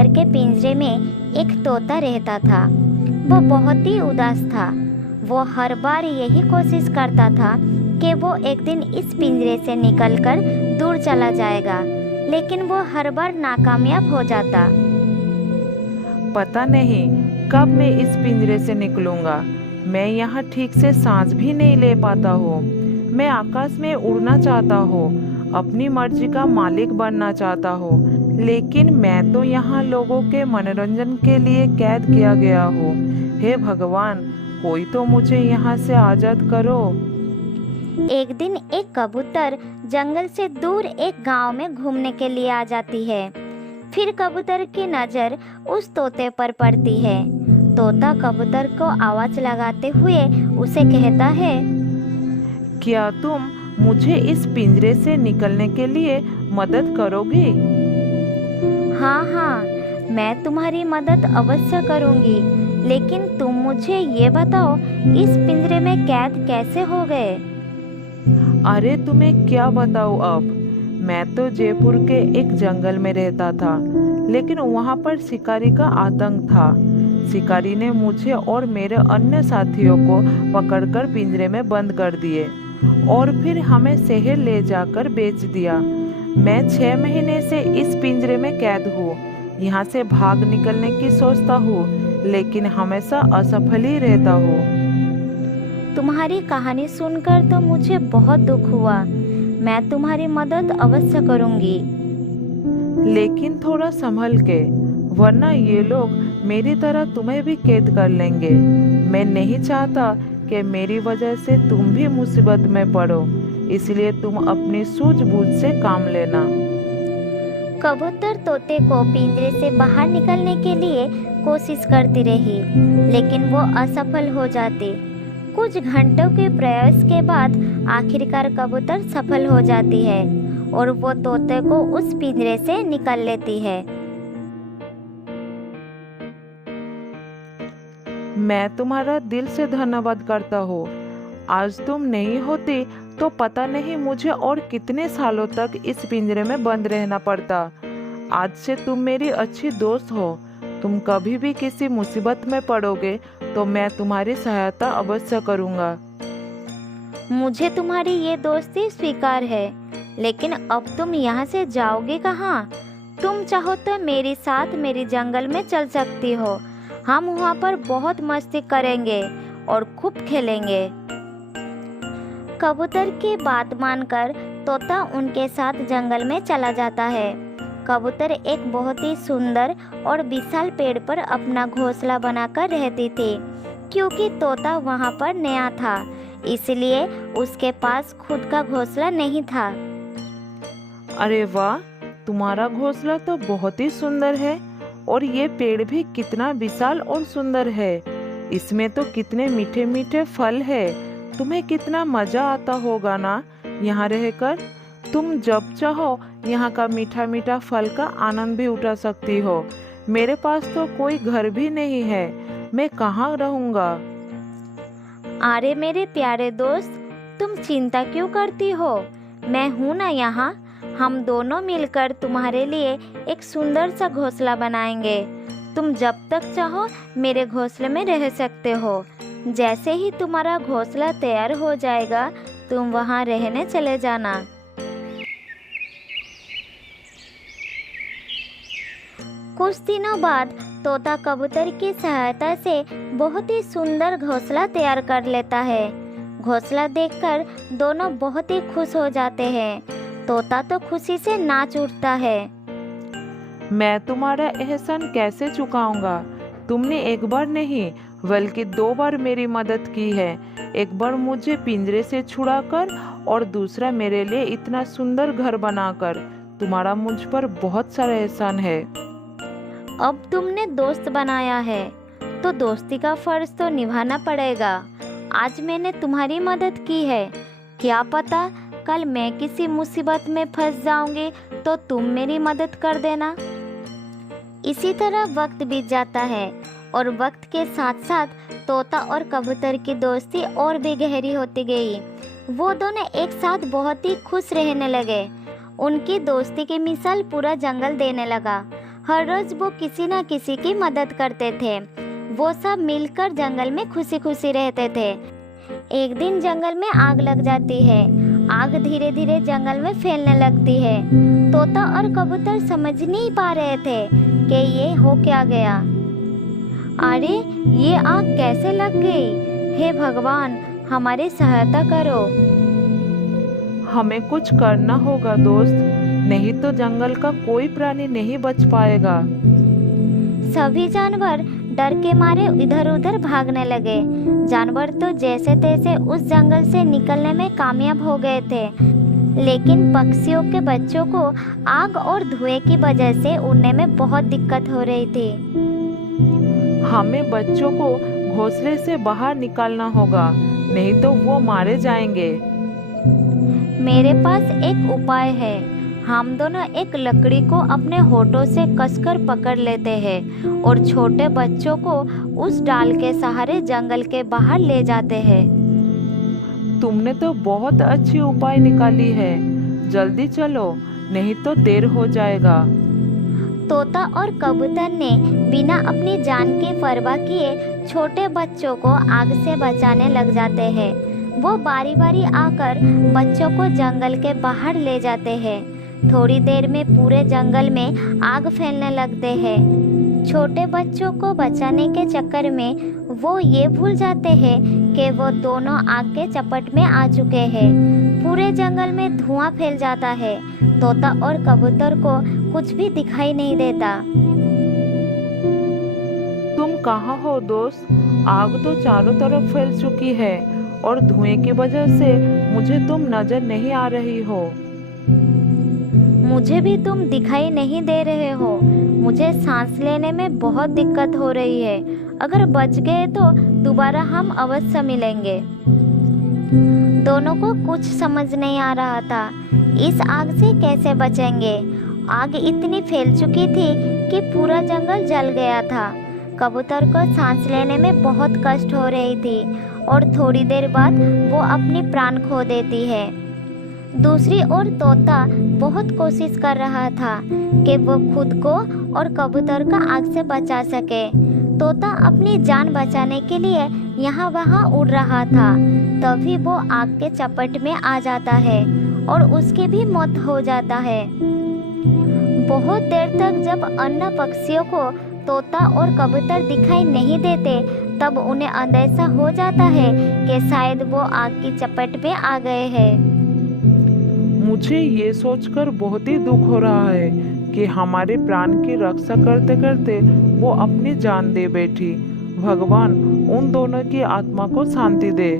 घर के पिंजरे में एक तोता रहता था। वो बहुत ही उदास था। वो हर बार यही कोशिश करता था कि वो एक दिन इस पिंजरे से निकलकर दूर चला जाएगा, लेकिन वो हर बार नाकामयाब हो जाता। पता नहीं कब मैं इस पिंजरे से निकलूंगा। मैं यहाँ ठीक से सांस भी नहीं ले पाता हूँ। मैं आकाश में उड़ना चाहता हूँ, अपनी मर्जी का मालिक बनना चाहता हूँ, लेकिन मैं तो यहाँ लोगों के मनोरंजन के लिए कैद किया गया हूँ। हे भगवान, कोई तो मुझे यहाँ से आजाद करो। एक दिन एक कबूतर जंगल से दूर एक गांव में घूमने के लिए आ जाती है। फिर कबूतर की नज़र उस तोते पर पड़ती है। तोता कबूतर को आवाज लगाते हुए उसे कहता है, क्या तुम मुझे इस पिंजरे से निकलने के लिए मदद करोगी? हाँ हाँ, मैं तुम्हारी मदद अवश्य करूँगी, लेकिन तुम मुझे ये बताओ, इस पिंजरे में कैद कैसे हो गए? अरे तुम्हें क्या बताऊँ अब। मैं तो जयपुर के एक जंगल में रहता था, लेकिन वहाँ पर शिकारी का आतंक था। शिकारी ने मुझे और मेरे अन्य साथियों को पकड़कर पिंजरे में बंद कर दिए और फिर हमें शहर ले जाकर बेच दिया। मैं 6 महीने से इस पिंजरे में कैद हूँ। यहाँ से भाग निकलने की सोचता हूँ, लेकिन हमेशा असफल ही रहता हूँ। तुम्हारी कहानी सुनकर तो मुझे बहुत दुख हुआ। मैं तुम्हारी मदद अवश्य करूँगी। लेकिन थोड़ा संभल के, वरना ये लोग मेरी तरह तुम्हें भी कैद कर लेंगे। मैं नहीं चाहता कि मेरी वजह से तुम भी मुसीबत में पड़ो, इसलिए तुम अपनी सूझबूझ से काम लेना। कबूतर तोते को पिंजरे से बाहर निकलने के लिए कोशिश करती रही, लेकिन वो असफल हो जाती। कुछ घंटों के प्रयास के बाद आखिरकार कबूतर सफल हो जाती है और वो तोते को उस पिंजरे से निकाल लेती है। मैं तुम्हारा दिल से धन्यवाद करता हूँ। आज तुम नहीं होती तो पता नहीं मुझे और कितने सालों तक इस पिंजरे में बंद रहना पड़ता। आज से तुम मेरी अच्छी दोस्त हो। तुम कभी भी किसी मुसीबत में पड़ोगे तो मैं तुम्हारी सहायता अवश्य करूँगा। मुझे तुम्हारी ये दोस्ती स्वीकार है, लेकिन अब तुम यहाँ से जाओगे कहाँ? तुम चाहो तो मेरे साथ मेरी जंगल में चल सकती हो। हम वहाँ पर बहुत मस्ती करेंगे और खूब खेलेंगे। कबूतर की बात मानकर तोता उनके साथ जंगल में चला जाता है। कबूतर एक बहुत ही सुंदर और विशाल पेड़ पर अपना घोंसला बनाकर रहती थी। क्योंकि तोता वहाँ पर नया था, इसलिए उसके पास खुद का घोंसला नहीं था। अरे वाह, तुम्हारा घोंसला तो बहुत ही सुंदर है और ये पेड़ भी कितना विशाल और सुंदर है। इसमें तो कितने मीठे मीठे फल है। तुम्हें कितना मजा आता होगा ना यहाँ रहकर। तुम जब चाहो यहाँ का मीठा मीठा फल का आनंद भी उठा सकती हो। मेरे पास तो कोई घर भी नहीं है, मैं कहाँ रहूँगा। अरे मेरे प्यारे दोस्त, तुम चिंता क्यों करती हो? मैं हूँ ना यहाँ। हम दोनों मिलकर तुम्हारे लिए एक सुंदर सा घोंसला बनाएंगे। तुम जब तक चाहो मेरे घोंसले में रह सकते हो। जैसे ही तुम्हारा घोंसला तैयार हो जाएगा, तुम वहाँ रहने चले जाना। कुछ दिनों बाद तोता कबूतर की सहायता से बहुत ही सुंदर घोंसला तैयार कर लेता है। घोंसला देखकर दोनों बहुत ही खुश हो जाते हैं। तोता तो खुशी से नाच उठता है। मैं तुम्हारा एहसान कैसे चुकाऊंगा। तुमने एक बार नहीं बल्कि 2 बार मेरी मदद की है। एक बार मुझे पिंजरे से छुड़ाकर और दूसरा मेरे लिए इतना सुंदर घर बनाकर। तुम्हारा मुझ पर बहुत सारा एहसान है। अब तुमने दोस्त बनाया है तो दोस्ती का फर्ज तो निभाना पड़ेगा। आज मैंने तुम्हारी मदद की है, क्या पता कल मैं किसी मुसीबत में फंस जाऊंगी तो तुम मेरी मदद कर देना। इसी तरह वक्त बीत जाता है और वक्त के साथ साथ तोता और कबूतर की दोस्ती और भी गहरी होती गई। वो दोनों एक साथ बहुत ही खुश रहने लगे। उनकी दोस्ती की मिसाल पूरा जंगल देने लगा। हर रोज वो किसी न किसी की मदद करते थे। वो सब मिलकर जंगल में खुशी खुशी रहते थे। एक दिन जंगल में आग लग जाती है। आग धीरे धीरे जंगल में फैलने लगती है। तोता और कबूतर समझ नहीं पा रहे थे कि ये हो क्या गया। अरे ये आग कैसे लग गई? हे भगवान, हमारी सहायता करो। हमें कुछ करना होगा दोस्त, नहीं तो जंगल का कोई प्राणी नहीं बच पाएगा। सभी जानवर डर के मारे इधर उधर भागने लगे। जानवर तो जैसे तैसे उस जंगल से निकलने में कामयाब हो गए थे, लेकिन पक्षियों के बच्चों को आग और धुएं की वजह से उड़ने में बहुत दिक्कत हो रही थी। हमें बच्चों को घोंसले से बाहर निकालना होगा, नहीं तो वो मारे जाएंगे। मेरे पास एक उपाय है। हम दोनों एक लकड़ी को अपने होठों से कसकर पकड़ लेते हैं और छोटे बच्चों को उस डाल के सहारे जंगल के बाहर ले जाते हैं। तुमने तो बहुत अच्छी उपाय निकाली है। जल्दी चलो, नहीं तो देर हो जाएगा। तोता और कबूतर ने बिना अपनी जान की परवाह किए छोटे बच्चों को आग से बचाने लग जाते हैं। वो बारी बारी आकर बच्चों को जंगल के बाहर ले जाते हैं। थोड़ी देर में पूरे जंगल में आग फैलने लगते हैं। छोटे बच्चों को बचाने के चक्कर में वो ये भूल जाते हैं कि वो दोनों आग के चपेट में आ चुके हैं। पूरे जंगल में धुआं फैल जाता है। तोता और कबूतर को कुछ भी दिखाई नहीं देता। तुम कहाँ हो दोस्त? आग तो चारों तरफ फैल चुकी है और धुएं की वजह से मुझे तुम नजर नहीं आ रही हो। मुझे भी तुम दिखाई नहीं दे रहे हो। मुझे सांस लेने में बहुत दिक्कत हो रही है। अगर बच गए तो दोबारा हम अवश्य मिलेंगे। दोनों को कुछ समझ नहीं आ रहा था। इस आग से कैसे बचेंगे? आग इतनी फैल चुकी थी कि पूरा जंगल जल गया था। कबूतर को सांस लेने में बहुत कष्ट हो रही थी और थोड़ी देर बाद वो अपनी प्राण खो देती है। दूसरी ओर तोता बहुत कोशिश कर रहा था कि वो खुद को और कबूतर का आग से बचा सके। तोता अपनी जान बचाने के लिए यहाँ वहाँ उड़ रहा था। तभी वो आग के चपेट में आ जाता है और उसकी भी मौत हो जाता है। बहुत देर तक जब अन्य पक्षियों को तोता और कबूतर दिखाई नहीं देते, तब उन्हें अंदेशा हो जाता है कि शायद वो आग की चपेट में आ गए हैं। मुझे ये सोचकर बहुत ही दुख हो रहा है कि हमारे प्राण की रक्षा करते करते वो अपनी जान दे बैठी। भगवान उन दोनों की आत्मा को शांति दे।